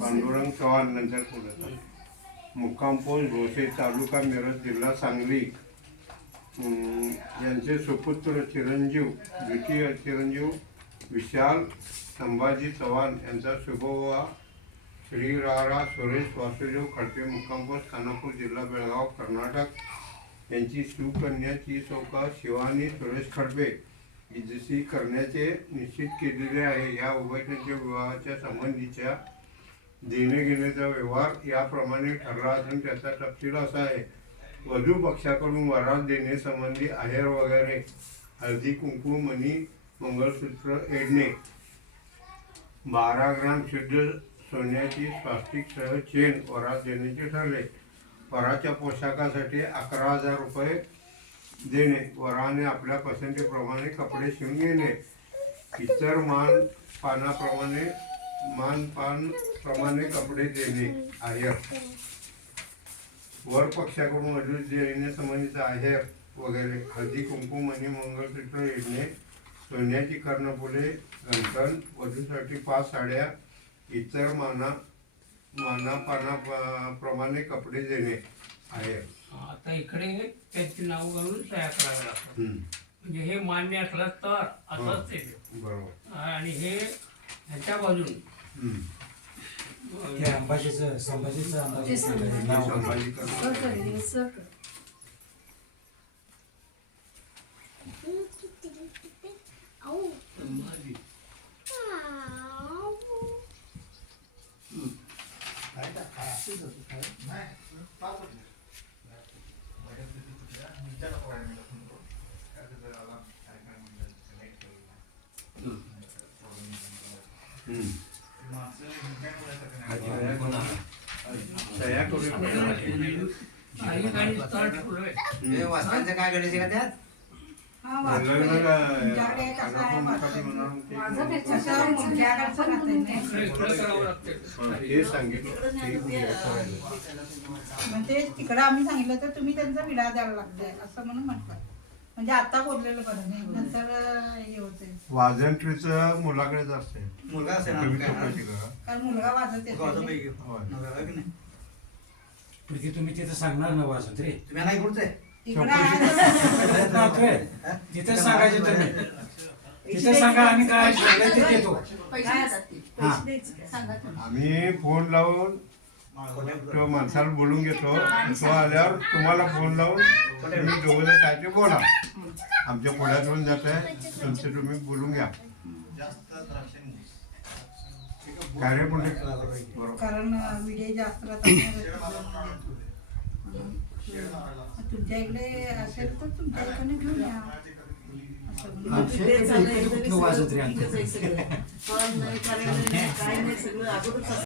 पांडुरंग चव्हाण नंतर पुढे मुक्काम पोस्ट भोसे तालुका मिरज जिल्हा सांगली यांचे सुपुत्र चिरंजीव द्वितीय चिरंजीव विशाल संभाजी चव्हाण यांचा शुभविवाह श्री रा सुरेश वासुदेव खडपे मुक्काम पोस्ट खानापूर जिल्हा बेळगाव कर्नाटक यांची सुकन्या चौका शिवानी सुरेश खडपे जशी करण्याचे निश्चित केलेले आहे। या उभयतांच्या विवाहाच्या संबंधीच्या देणे घेण्याचा व्यवहार याप्रमाणे ठरला असून त्याचा तपशील असा आहे। वधू पक्षाकडून वरात देण्यासंबंधी आहेर वगैरे हळदी कुंकू मणी मंगळसूत्र एडणे 12 ग्राम शुद्ध सोन्याची स्वास्तिकसह चेन वरात देण्याचे ठरले। वराच्या पोशाखासाठी 11,000 रुपये देणे, वराने आपल्या पसंतीप्रमाणे कपडे शिवून घेणे, इतर मानपानप्रमाणे कपडे देणे आहेर। वर पक्षाकडून वधू देण्यासंबंधीचा आहेर वगैरे हळदी कुंकू मणी मंगळसूत्र एडणे सोन्याची कर्णफुले गंठण वधूसाठी 5 साड्या इतर मानापानाप्रमाणे कपडे देणे आहेर। आता इकडे त्यांची नाव घालून सह्या कराव्या लागतात म्हणजे हे मान्य असलं तर असंच ते बरोबर आणि हे ह्याच्या बाजून काय गरज आहे का त्यात म्हणजे तिकडं आम्ही सांगितलं तर तुम्ही त्यांचा विडा द्यायला लागतंय असं म्हणून म्हटलं म्हणजे आता बोललेलं बरं नाही नंतर हे होते वाजंत्रीचं मुलाकडेच असते मुलगा असेल कारण मुलगा वाजत तुम्ही तिथं सांगणार ना वाजत रे तुम्ही नाही कुठचं तिथं सांगायचं तुम्ही तिथं सांगा आम्ही काय ते देतो आम्ही फोन लावून तो माणसाला बोलून घेतो तो आल्यावर तुम्हाला फोन लावून तुम्ही दोघं काय ते बोला आमच्या पुढ्यातून जात आहे तुमचं तुम्ही बोलून घ्या कारण विजय जास्त तुमच्या इकडे असेल तर तुमच्या इकडे घेऊन या वाजत रे